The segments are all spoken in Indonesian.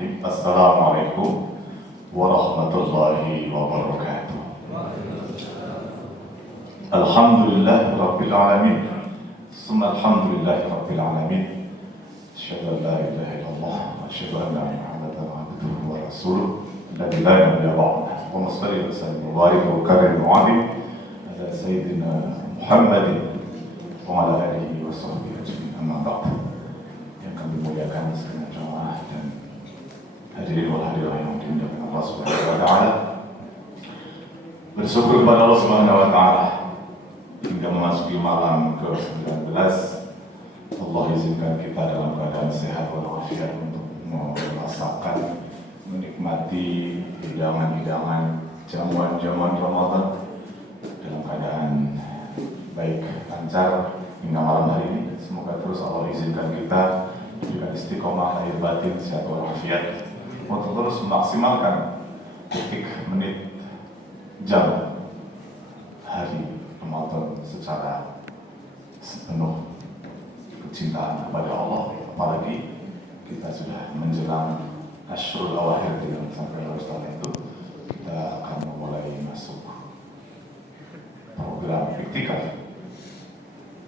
Assalamualaikum warahmatullahi wabarakatuh. Alhamdulillah Rabbil Alamin. Summa alhamdulillah Rabbil Alamin. Asyhadu an la ilaha illallah wa asyhadu anna Muhammadan abduhu wa rasuluh. La ilaha illallah. Allahumma shalli wa sallim wa barik wa karim wa azim ala sayyidina Muhammadin wa ala alihi wa sahbihi ajma'in. Amma ba'd. Yang kami muliakan sekalian jamaah dan hadirin wal hadirat yang dimuliakan Allah Subhanahu wa taala. Bersyukur kepada Allah Subhanahu wa taala hingga memasuki malam ke-19 Allah izinkan kita dalam keadaan sehat walafiat untuk merasakan, menikmati hidangan-hidangan jamuan-jamuan Ramadan dalam keadaan baik, lancar hingga malam hari ini. Semoga terus Allah izinkan kita juga istiqomah lahir batin, sehat walafiat untuk terus memaksimalkan detik, menit, jam, hari Ramadan secara sepenuh kecintaan kepada Allah. Apalagi kita sudah menjelang Asyrul Awakhir yang sampai setelah itu kita akan memulai masuk program iktikaf.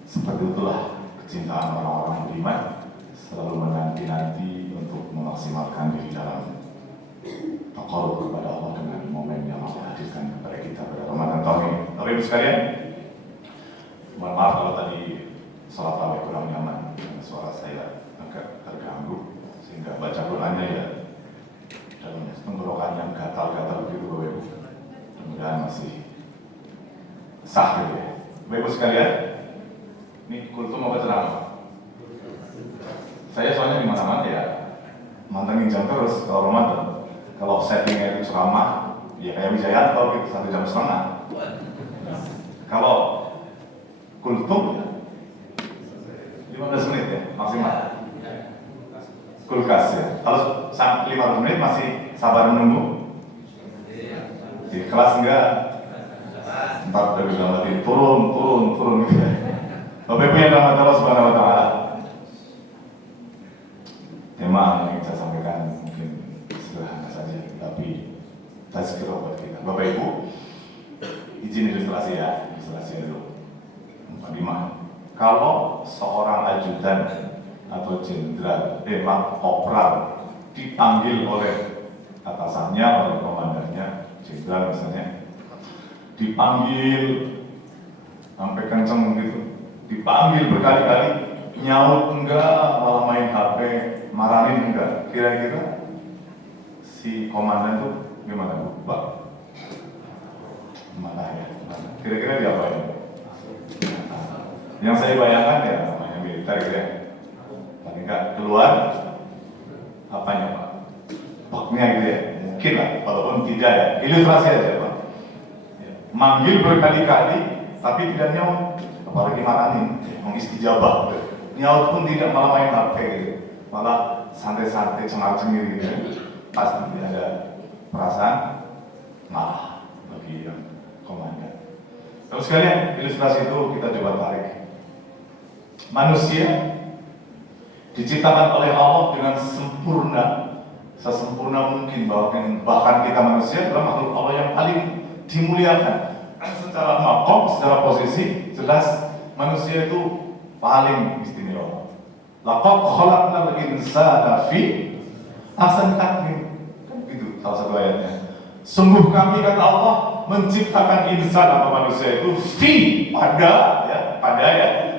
Seperti itulah kecintaan orang-orang beriman, selalu menanti-nanti untuk memaksimalkan diri dalam taqarrub kepada Allah dengan momen yang Allah hadirkan kepada kita pada Ramadan tahun ini. Bapak Ibu sekalian, mohon maaf kalau tadi salat tarawih kurang nyaman, suara saya agak terganggu sehingga baca Qur'annya ya dalam tenggorokan yang gatal-gatal begitu Bapak Ibu. Mudah-mudahan masih sah gitu ya. Bapak Ibu sekalian, ini kultum apa ceramah? Saya soalnya di mana-mana ya mantengin jam terus kalau Ramadan. Kalau settingnya itu ceramah, ya kayak Wijayanto gitu 1 jam setengah. Kalau kultum ya 15 menit ya maksimal. Kulkas ya. Kalau 15 menit masih sabar menunggu. Di kelas enggak? 4 dari dalam hati turun gitu ya. Bapak Ibu yang rahmat Allah Subhanahu wa taala. Tema yang saya sampaikan mungkin sederhana saja, tapi tazkirah buat kita. Bapak Ibu, izin ilustrasi ya, ilustrasi dulu. 5. Kalau seorang ajudan atau jenderal, kopral dipanggil oleh atasannya, oleh komandannya, jenderal misalnya, dipanggil sampai kenceng gitu, dipanggil berkali-kali, nyaut enggak, malah main HP, marahin enggak, kira-kira si komandan tuh gimana Bu? Pak? Mana ya? Kira-kira diapain? Yang saya bayangkan ya namanya militer gitu ya. Paling enggak keluar apanya Pak? Paknya gitu ya. Mungkin lah, walaupun tidak ya. Ilustrasi aja Pak. Manggil berkali-kali tapi tidak nyaut, apalagi marahin, mengistijabah gitu. Nyaut pun tidak, malah main HP gitu. Malah santai-santai cengar-cengir gitu ya. Pasti ada perasaan marah bagi yang komandan. Terus sekalian, ilustrasi itu kita coba tarik. Manusia diciptakan oleh Allah dengan sempurna, sesempurna mungkin, bahkan kita manusia adalah makhluk Allah yang paling dimuliakan. Secara makom, secara posisi, jelas manusia itu paling istimewa. Laqad khalaqnal insana fi ahsani taqwim. Kan gitu salah satu ayatnya. Sungguh kami, kata Allah, menciptakan insan atau manusia itu pada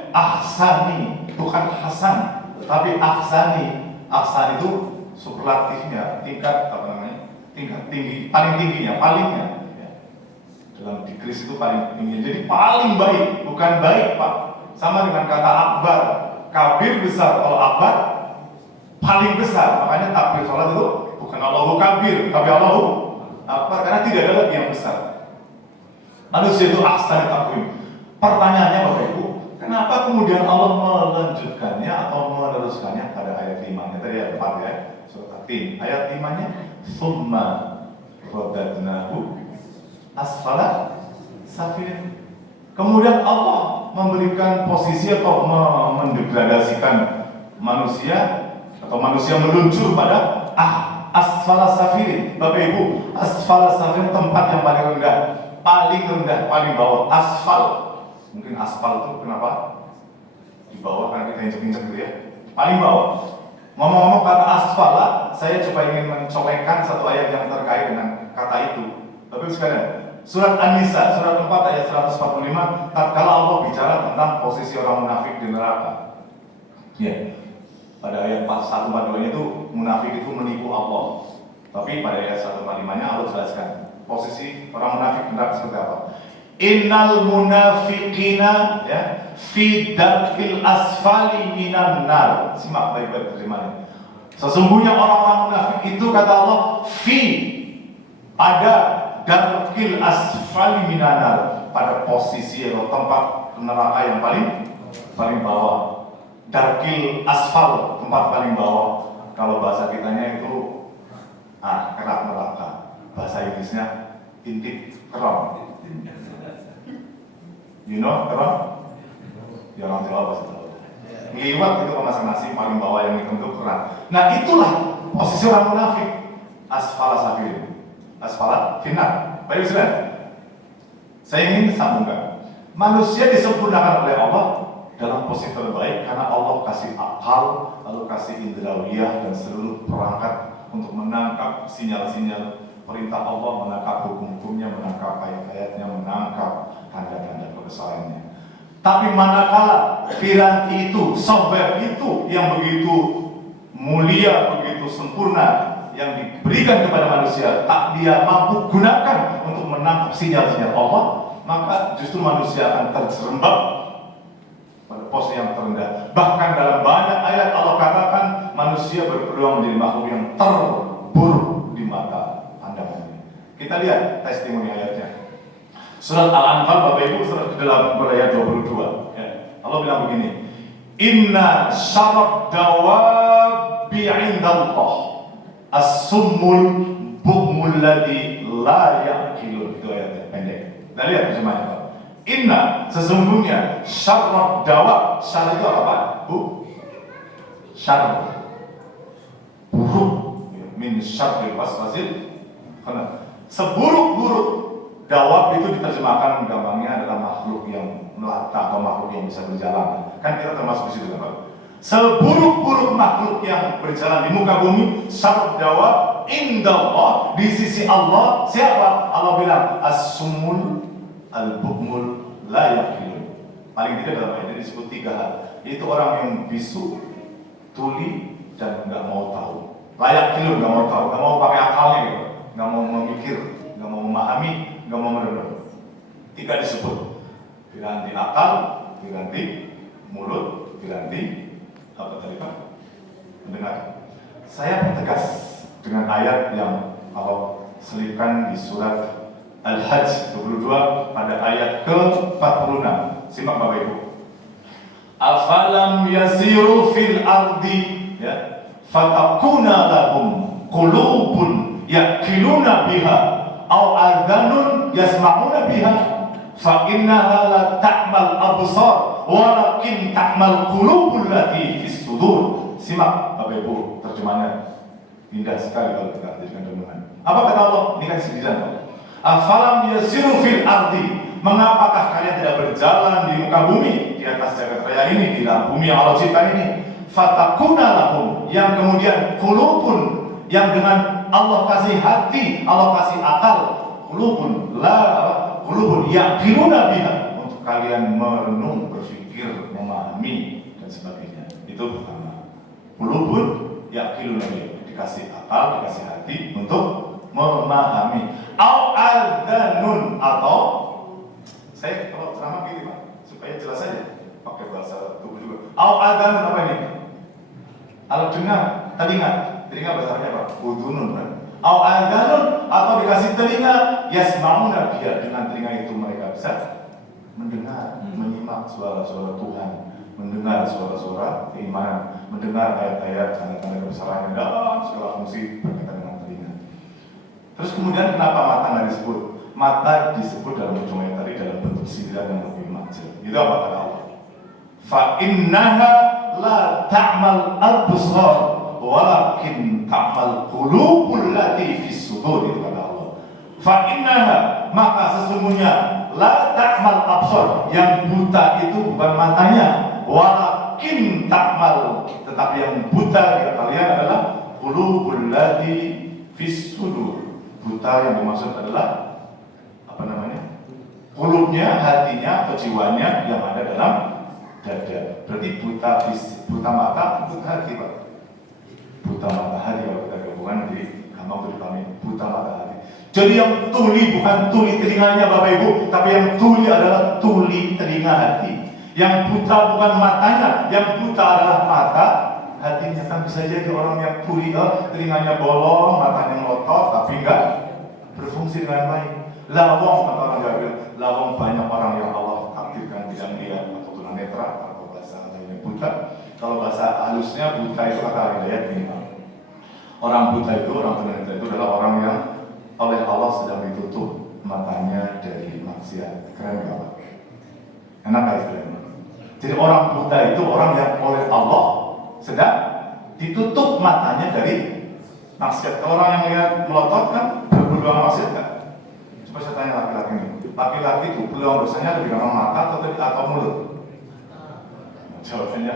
ahsani, bukan hasan, tapi ahsani. Ahsan itu superlatifnya, tingkat tinggi, paling tingginya, palingnya. Dalam dikris itu paling tinggi, jadi paling baik, bukan baik Pak. Sama dengan kata akbar, kabir besar. Kalau akbar paling besar, makanya takbir sholat itu bukan Allahu kabir, tapi Allahu akbar, karena tidak ada lagi yang besar. Manusia itu ahsan taqwim. Pertanyaannya Bapak Ibu, kenapa kemudian Allah melanjutkannya atau meneruskannya pada ayat 5-nya tadi ada 4 ya, surat At-Tin. Ayat 5-nya summa radadnahu asfala safilin. Kemudian Allah memberikan posisi atau mendegradasikan manusia, atau manusia meluncur pada asfala safirin. Bapak Ibu, asfala safirin tempat yang paling rendah, paling bawah. Asfal, mungkin aspal itu kenapa di bawah, karena kita injek-injek gitu ya, paling bawah. Ngomong-ngomong kata asfala, saya coba ingin mencolekkan satu ayat yang terkait dengan kata itu. Bapak Ibu sekalian, surat An-Nisa, surat 4 ayat 145, tatkala Allah bicara tentang posisi orang munafik di neraka. Ya, pada ayat 142 itu munafik itu menipu Allah. Tapi pada ayat 145-nya Allah jelaskan posisi orang munafik di neraka seperti apa. Innal munafiqina ya fi darkil asfali minan nar. Simak baik-baik terjemahannya. Sesungguhnya orang-orang munafik itu kata Allah fi pada darkil asfali minan nar, pada posisi atau tempat neraka yang paling bawah. Darkil asfal, tempat paling bawah. Kalau bahasa kitanya itu kerak neraka. Bahasa Inggrisnya intip keron. You know keron? Ya orang Jawa pasti tahu. Ngeliwat itu pemasak nasi paling bawah yang hitam itu keran. Nah itulah posisi orang munafik. Asfala safirin, asfala finar. Baik Ustaz, saya ingin sambungkan. Manusia disempurnakan oleh Allah dalam posisi terbaik karena Allah kasih akal, lalu kasih indrawiyah dan seluruh perangkat untuk menangkap sinyal-sinyal perintah Allah, menangkap hukum-hukumnya, menangkap ayat-ayatnya, menangkap tanda-tanda kebesarannya. Tapi manakala piranti itu, software itu yang begitu mulia, begitu sempurna, yang diberikan kepada manusia, tak dia mampu gunakan untuk menangkap sinyal-sinyal Allah, maka justru manusia akan terjerembab pada posisi yang terendah. Bahkan dalam banyak ayat Allah katakan manusia berpeluang menjadi makhluk yang terburuk di mata pandangannya. Kita lihat testimoni ayatnya. Surat Al-Anfal, Bapak Ibu, surat ke-8 ayat 22. Ya. Allah bilang begini, Inna syarab dawabi indallah as-summul bukmul ladhi la ya'qilun. Itu ayatnya, pendek. Kita lihat terjemahnya, Pak. Inna, sesungguhnya syarab dawa. Syar itu apa? Bu? Syar buruk. Min syarril waswasil. Seburuk-buruk. Dawab itu diterjemahkan gampangnya adalah makhluk yang melata atau makhluk yang bisa berjalan. Kan kita termasuk di situ kan Pak? Seburuk-buruk makhluk yang berjalan di muka bumi, syarab dawab indallah, di sisi Allah. Siapa? Allah bilang as-sumul al-bukmul la yaqilun. Paling tidak dalam ayat ini disebut 3 hal, yaitu orang yang bisu, tuli, dan nggak mau tahu. Layak kilun, nggak mau tahu, nggak mau pakai akalnya gitu, nggak mau memikir, nggak mau memahami, nggak mau merenung. 3 disebut, diganti akal, diganti mulut, diganti apa tadi Pak? Mendengar. Saya bertegas dengan ayat yang Allah selipkan di surat Al-Hajj 22 pada ayat ke-46. Simak Bapak Ibu. Afalam yasiru fil ardi ya, fatakuna lahum qulubun yaqiluna biha aw adhanun yasma'una biha fa innaha la ta'mal absar walakin ta'mal qulubul lati fis sudur. Simak Bapak Ibu, terjemahnya indah sekali kalau kita jadikan renungan. Apa kata Allah? Ini kan 9. Afalam yasiru fil ardi, mengapakah kalian tidak berjalan di muka bumi, di atas jagat raya ini, di dalam bumi yang Allah cipta ini? Fatakuna lahum, yang kemudian qulubun, yang dengan Allah kasih hati, Allah kasih akal, qulubun yaqiluna biha, untuk kalian merenung, berpikir, memahami dan sebagainya. Itu pertama. Qulubun yaqiluna biha, dikasih akal, dikasih hati untuk memahami. Au adhanun, atau saya kalau ceramah gini Pak, supaya jelas saja pakai bahasa tubuh juga. Au adhanun apa ini? Alat dengar, telinga bahasa Arabnya apa? Udhunun kan? Au adhanun, atau dikasih telinga, yasma'una biha, dengan telinga itu mereka bisa mendengar, menyimak suara-suara Tuhan, mendengar suara-suara keimanan, mendengar ayat-ayat tanda-tanda kebesaran dalam segala fungsi berkaitan dengan telinga. Terus kemudian kenapa mata nggak disebut? Mata disebut dalam ujung ayat tadi dalam bentuk sindiran yang lebih makjil. Itu apa kata Allah? Fa innaha la ta'mal absar walakin ta'mal qulubul allati fis sudur, itu kata Allah. Fa innaha, maka sesungguhnya la ta'mal absar, yang buta itu bukan matanya, walakin ta'mal, tetapi yang buta ya kalian adalah qulubul lati fis sudur. Buta yang dimaksud adalah apa namanya? Qulubnya, hatinya, jiwanya yang ada dalam dada. Berarti buta mata, buta hati, Pak. Buta mata hati, kalau kita gabungan jadi gampang untuk dipahami. Buta mata hati. Jadi yang tuli bukan tuli telinganya Bapak Ibu, tapi yang tuli adalah tuli telinga hati. Yang buta bukan matanya, yang buta adalah mata hatinya. Kan bisa jadi orang yang tuli, telinganya bolong, matanya melotot, tapi enggak berfungsi dengan baik. Lawong, kata orang Jawa bilang, lawong banyak orang yang Allah takdirkan tidak melihat atau tunanetra atau bahasa lainnya buta. Kalau bahasa halusnya buta itu kata Hidayat ini. Orang buta itu, orang tunanetra itu adalah orang yang oleh Allah sedang ditutup matanya dari maksiat. Keren gak Pak? Enak gak istilahnya? Jadi orang buta itu orang yang oleh Allah sedang ditutup matanya dari maksiat. Kalau orang yang lihat melotot kan berpeluang maksiat kan? Coba saya tanya laki-laki ini. Laki-laki itu peluang dosanya lebih gampang mata atau mulut? Jawabannya,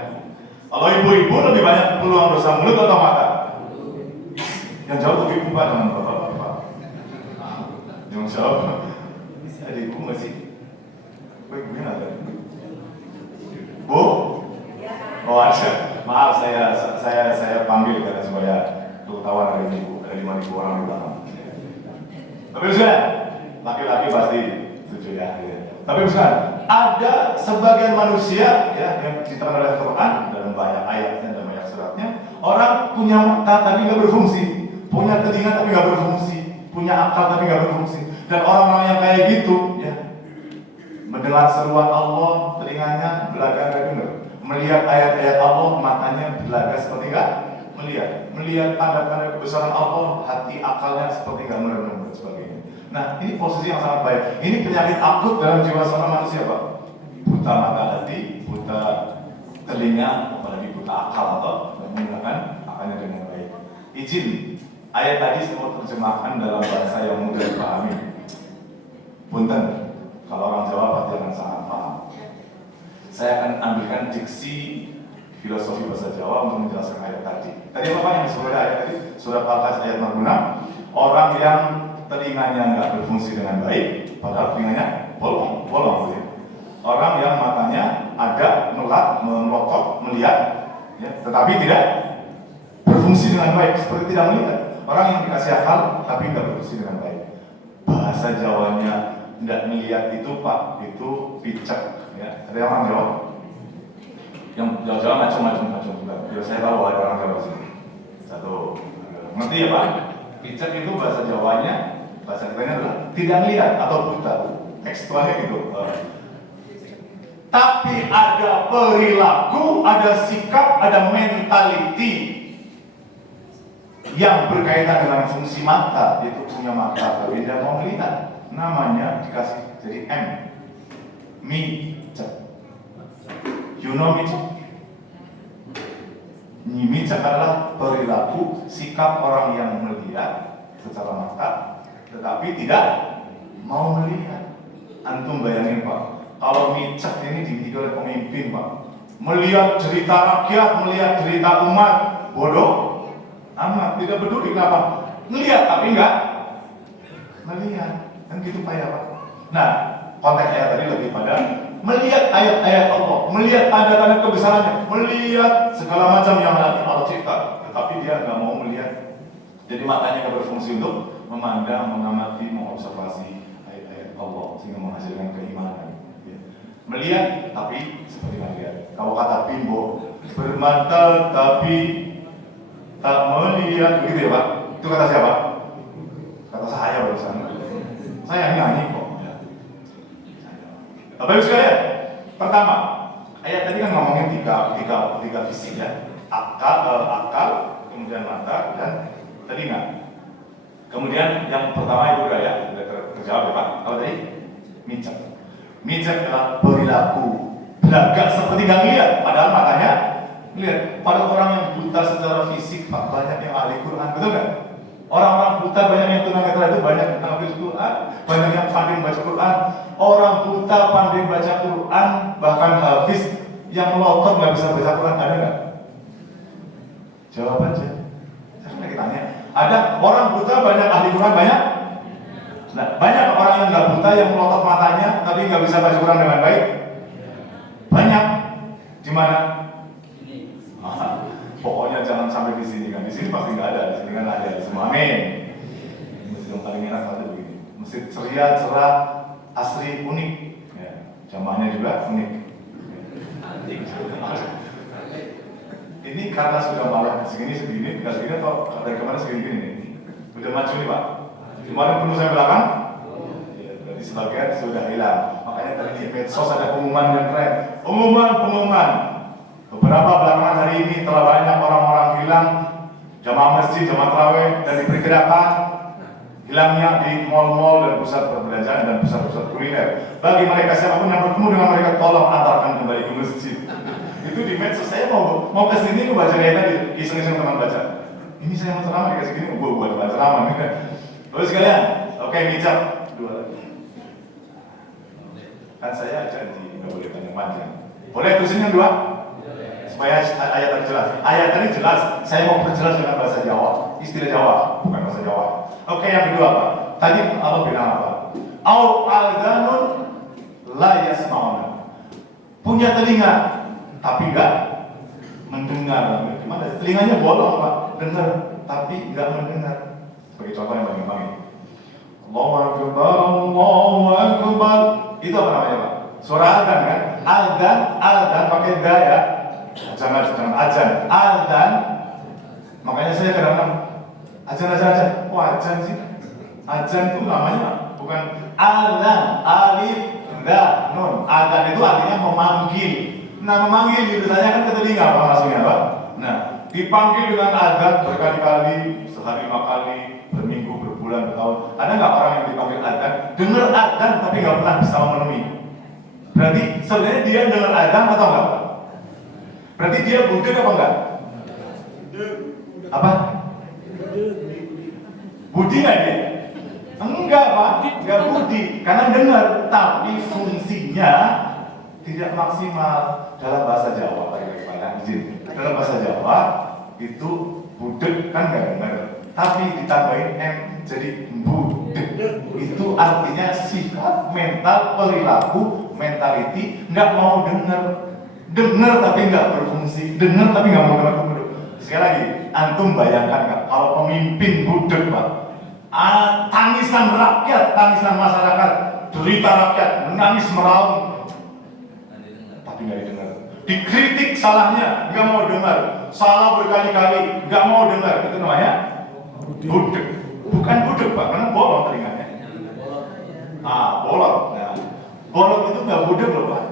kalau ibu-ibu lebih banyak peluang dosa mulut atau mata? Yang jawab lebih ibu dengan bapak-bapak. Yang jawab, ada ibu nggak sih? Baik, ibunya ada. Bu? Oh ada. Maaf, saya panggil karena supaya ketahuan ada ibu, ada 5.000 orang di belakang. Tapi misalnya, laki-laki pasti setuju ya. Tapi misalnya, ada sebagian manusia ya yang diterangkan oleh Al-Quran dalam banyak ayatnya dan banyak suratnya, orang punya mata tapi nggak berfungsi, punya telinga tapi nggak berfungsi, punya akal tapi nggak berfungsi. Dan orang-orang yang kayak gitu ya, mendengar seruan Allah, telinganya belaga nggak dengar, melihat ayat-ayat Allah, matanya belaga seperti nggak melihat tanda-tanda kebesaran Allah, hati akalnya seperti nggak mendengar dan sebagainya. Nah, ini posisi yang sangat baik. Ini penyakit akut dalam jiwa seorang manusia, Pak. Buta mata hati, buta telinga, apalagi buta akal atau menggunakan akalnya dengan baik. Izin, ayat tadi saya terjemahkan dalam bahasa yang mudah dipahami. Punten, kalau orang Jawa pasti akan sangat paham. Saya akan ambilkan diksi filosofi bahasa Jawa untuk menjelaskan ayat tadi. Tadi apa yang disebut ayat tadi? Surat Al-Qasas ayat 46. Orang yang telinganya nggak berfungsi dengan baik, padahal telinganya bolong ya. Orang yang matanya ada melotot, melihat, ya, tetapi tidak berfungsi dengan baik, seperti tidak melihat. Orang yang dikasih akal, tapi nggak berfungsi dengan baik. Bahasa Jawanya tidak melihat itu Pak, itu picek. Ya. Ada yang orang Jawa? Yang Jawa macam-macam. Ya, saya tahu ada orang Jawa sini. Satu, ngerti ya Pak? Picek itu bahasa Jawanya. Bahasa kitanya adalah tidak melihat atau buta, tekstualnya gitu. Tapi ada perilaku, ada sikap, ada mentality yang berkaitan dengan fungsi mata, yaitu punya mata tapi tidak mau melihat. Namanya dikasih jadi M, micek. You know micek? Micek adalah perilaku, sikap orang yang melihat secara mata tetapi tidak mau melihat. Antum bayangin Pak, kalau micek ini dididik oleh pemimpin Pak, melihat cerita rakyat, melihat cerita umat, bodoh amat, tidak peduli kenapa, melihat tapi enggak melihat, kan gitu Pak ya Pak. Nah, konteks ayat tadi lebih pada melihat ayat-ayat Allah, melihat tanda-tanda kebesarannya, melihat segala macam yang Allah cipta, tetapi dia enggak mau melihat. Jadi matanya enggak berfungsi untuk memandang, mengamati, mengobservasi ayat-ayat Allah sehingga menghasilkan keimanan. Ya. Melihat tapi seperti melihat. Kalau kata Bimbo, bermata tapi tak melihat, begitu ya Pak? Itu kata siapa? Kata saya barusan. Saya nyanyi kok. Ya. Bapak Ibu sekalian, pertama, ayat tadi kan ngomongin tiga fisik ya, akal, kemudian mata dan telinga. Kemudian yang pertama itu udah ya, sudah terjawab ya Pak. Apa tadi? Micek. Micek adalah perilaku belagak seperti nggak lihat, padahal matanya lihat. Pada orang yang buta secara fisik Pak, banyak yang ahli Quran, betul nggak? Orang-orang buta banyak yang tunanetra itu banyak yang hafal Quran, banyak yang pandai baca Quran. Orang buta pandai baca Quran, bahkan hafiz yang melotot nggak bisa baca Quran, ada nggak? Jawab aja. Saya lagi tanya. Ada orang buta banyak ahli Quran banyak? Nah, banyak orang yang nggak buta yang melotot matanya tapi nggak bisa baca Quran dengan baik? Banyak. Di mana? Pokoknya jangan sampai di sini kan. Di sini pasti nggak ada. Di sini kan ada semua. Amin. Masjid yang paling enak ada begini. Masjid ceria, cerah, asri, unik. Ya, jamaahnya juga unik. Ini karena sudah malam segini, nggak segini atau dari kemarin segini. Udah maju nih Pak. Kemarin penuh saya belakang. Ya, berarti sebagian sudah hilang. Makanya tadi di medsos ada pengumuman yang keren. Pengumuman. Beberapa belakangan hari ini telah banyak orang-orang hilang jamaah masjid, jamaah tarawih, dan diperkirakan hilangnya di mal-mal dan pusat perbelanjaan dan pusat-pusat kuliner. Bagi mereka siapapun yang bertemu dengan mereka, tolong antarkan kembali ke masjid. Itu di medsos. Saya mau ke sini baca kayak tadi, iseng-iseng teman baca. Ini saya mau ceramah dikasih gini, gue buat baca ceramah. Terus sekalian, oke bijak. 2 lagi. Kan saya janji nggak boleh panjang-panjang. Boleh terusin yang 2? Supaya ayat tadi jelas. Ayat tadi jelas. Saya mau perjelas dengan bahasa Jawa, istilah Jawa, bukan bahasa Jawa. Oke, yang kedua apa? Tadi Allah bilang apa? Au aldanun la yasmauna. Punya telinga, tapi enggak mendengar. Gimana? Telinganya bolong Pak, dengar, tapi enggak mendengar. Sebagai contoh yang bagaimana? Allahu Akbar, Allahu Akbar. Itu apa namanya Pak? Suara adzan kan? Adzan pakai da ya. Jangan azan. Makanya saya kadang-kadang azan. Wah, azan sih. Azan itu namanya bukan azan, alif, da, nun. Azan itu artinya memanggil. Nah, memanggil ditanya kan ke telinga apa maksudnya, Pak? Nah, dipanggil dengan azan berkali-kali, sehari 5 kali, berminggu, berbulan, bertahun. Ada nggak orang yang dipanggil azan, dengar azan tapi nggak pernah bisa memenuhi? Berarti sebenarnya dia dengar azan atau enggak? Berarti dia budek apa enggak? Apa? Budi nggak dia? Enggak Pak, enggak budi. Karena dengar, tapi fungsinya tidak maksimal. Dalam bahasa Jawa, dalam bahasa Jawa itu budek kan nggak dengar, tapi ditambahin M jadi budek. Itu artinya sifat mental, perilaku, mentality nggak mau dengar. Dengar tapi nggak berfungsi, dengar tapi nggak mau dengar. Sekali lagi, antum bayangkan nggak kalau pemimpin budek Pak, tangisan rakyat, tangisan masyarakat, derita rakyat, menangis meraung, tapi nggak didengar. Dikritik salahnya, nggak mau dengar. Salah berkali-kali, nggak mau dengar. Itu namanya budek. Bukan budek Pak, karena bolong telinganya. Bolong. Nah, bolong itu nggak budek loh Pak.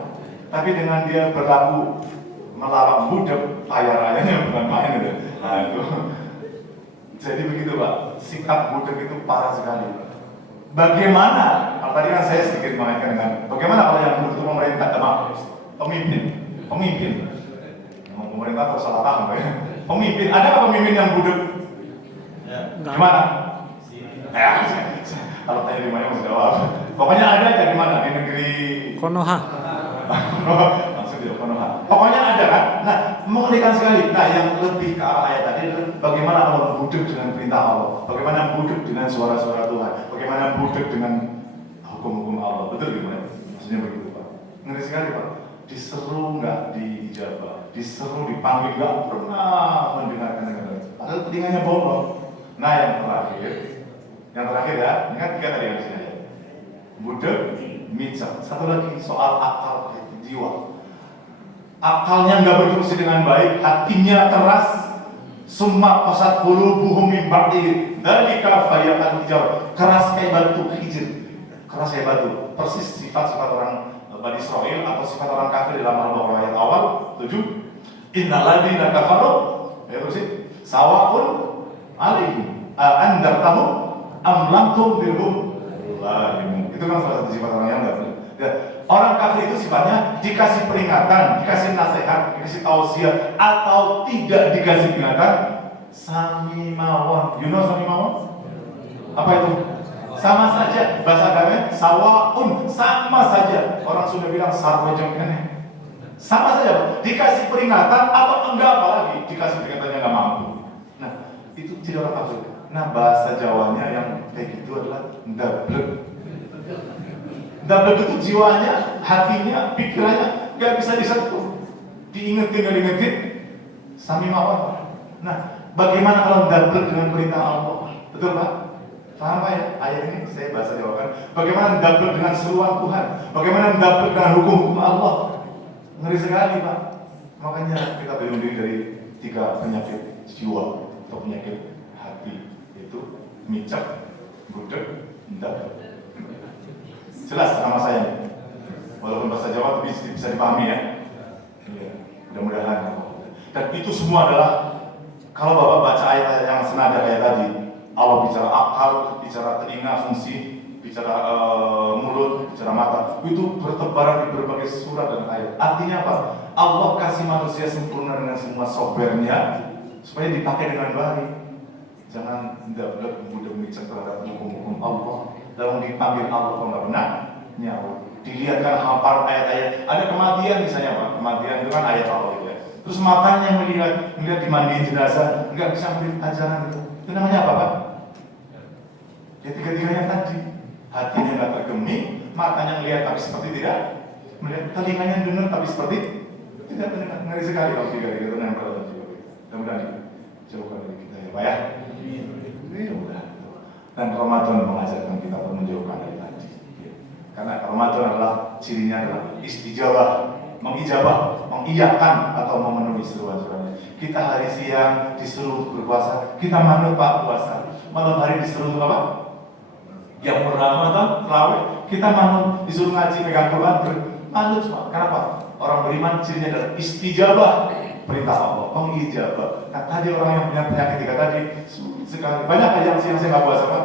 Tapi dengan dia berlaku melarang budek, ayah-ayahnya bukan main gitu. Nah itu. Jadi begitu Pak, sikap budek itu parah sekali. Bagaimana? Tadi kan saya sedikit mengaitkan dengan bagaimana kalau yang budek itu pemerintah, pemimpin. Pemerintah terus salah paham ya. Pemimpin, ada nggak pemimpin yang budek? Gimana? Kalau tanya di mana harus jawab. Pokoknya ada aja di mana? Di negeri Konoha. Langsung di Konoha. Pokoknya ada kan? Nah, mengerikan sekali. Nah, yang lebih ke arah ayat tadi adalah bagaimana Allah budek dengan perintah Allah, bagaimana budek dengan suara-suara Tuhan, bagaimana budek dengan hukum-hukum Allah. Betul gimana? Maksudnya begitu Pak. Ngeri sekali Pak. Diseru nggak diijabah, diseru dipanggil nggak pernah mendengarkan dengan padahal telinganya bolong. Nah, yang terakhir ya, ini kan 3 tadi yang disini ya. Budek, micak. Satu lagi soal akal jiwa. Akalnya nggak berfungsi dengan baik, hatinya keras. Summa qasat qulubuhum min ba'di dzalika fayakan hijau. Keras kayak batu hijir. Keras kayak batu. Persis sifat-sifat orang Bani Israil atau sifat orang kafir dalam Al-Baqarah ayat awal 7. Innal ladzina kafaru ya terus sawaun alaihim andartahum am lam tundirhum la yu'minun. Itu kan salah satu sifat orang yang enggak. Ya, orang kafir itu sifatnya dikasih peringatan, dikasih nasihat, dikasih tausiah atau tidak dikasih peringatan Sami mawon. You know sami mawon? Apa itu? Sama saja. Bahasa agamanya sawaun, sama saja. Orang sudah bilang sarwajeng kene. Sama saja. Dikasih peringatan atau enggak, apalagi dikasih peringatannya nggak mampu. Nah, itu tidak orang kafir. Nah, bahasa Jawanya yang kayak gitu adalah ndablek. Ndablek itu jiwanya, hatinya, pikirannya nggak bisa disentuh. Diingetin, sami mawon. Nah, bagaimana kalau ndablek dengan perintah Allah? Betul Pak? Paham Pak ya? Ayat ini saya bahasa Jawa kan. Bagaimana ndablek dengan seruan Tuhan? Bagaimana ndablek dengan hukum Allah? Ngeri sekali Pak. Makanya kita berlindung diri dari 3 penyakit jiwa atau penyakit hati, yaitu micak, budek, ndablek. Jelas nama saya. Walaupun bahasa Jawa tapi bisa dipahami ya. Iya, mudah-mudahan. Dan itu semua adalah kalau Bapak baca ayat-ayat yang senada kayak tadi, Allah bicara akal, bicara telinga, fungsi, bicara mulut, bicara mata, itu bertebaran di berbagai surat dan ayat. Artinya apa? Allah kasih manusia sempurna dengan semua softwarenya supaya dipakai dengan baik. Jangan ndablek mudah micak terhadap hukum-hukum Allah. Dalam dipanggil Allah kalau nggak benar, nyawa. Dilihatkan hampar ayat-ayat. Ada kematian misalnya Pak, kematian itu kan ayat Allah ya. Terus matanya melihat dimandiin jenazah, nggak bisa beri ajaran itu. Itu namanya apa Pak? Ya 3-3-nya tadi. Hatinya nggak tergeming, matanya melihat tapi seperti tidak melihat, telinganya dengar tapi seperti tidak mendengar. Ngeri sekali kalau 3-3 itu nempel dalam jiwa kita. Mudah-mudahan jauhkan dari kita ya Pak ya. Ini mudah. Dan Ramadan mengajarkan kita untuk menjauhkan dari tadi. Karena Ramadan adalah cirinya adalah istijabah, mengijabah, mengiyakan atau memenuhi seruan-seruannya. Kita hari siang disuruh berpuasa, kita manut Pak puasa. Malam hari disuruh apa? Yang Ramadan, terawih, kita manut, disuruh ngaji, pegang Quran, manut Pak. Kenapa? Orang beriman cirinya adalah istijabah perintah Allah, pengijabah. Nah tadi orang yang punya penyakit 3 tadi sulit sekali. Banyak aja yang siang saya nggak puasa Pak.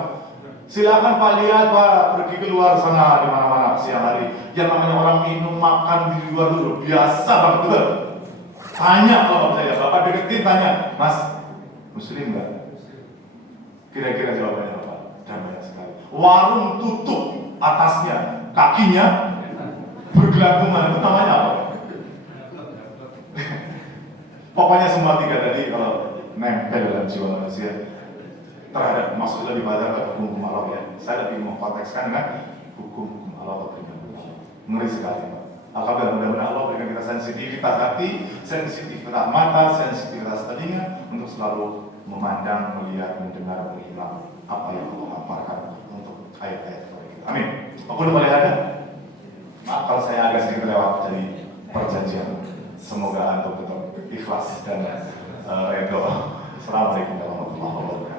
Silakan Pak lihat Pak, pergi keluar sana di mana-mana siang hari. Yang namanya orang minum makan di luar dulu biasa banget betul. Tanya kalau saya, Bapak deketin tanya, Mas Muslim nggak? Kira-kira jawabannya apa? Dan banyak sekali. Warung tutup atasnya, kakinya bergelantungan, itu namanya apa? Pokoknya semua 3 tadi kalau nempel dalam jiwa manusia terhadap maksud lebih pada hukum Allah ya. Saya lebih mengkontekskan dengan hukum Allah atau perintah Allah. Ngeri sekali Pak. Alhamdulillah mudah-mudahan Allah berikan kita sensitivitas hati, sensitivitas mata, sensitivitas telinga untuk selalu memandang, melihat, mendengar, melihat apa yang Allah paparkan untuk ayat-ayat kita. Amin. Aku lupa lihat. Maaf kalau saya agak sedikit lewat dari perjanjian. Semoga antum tetap ikhlas dan redha. Assalamualaikum warahmatullahi wabarakatuh.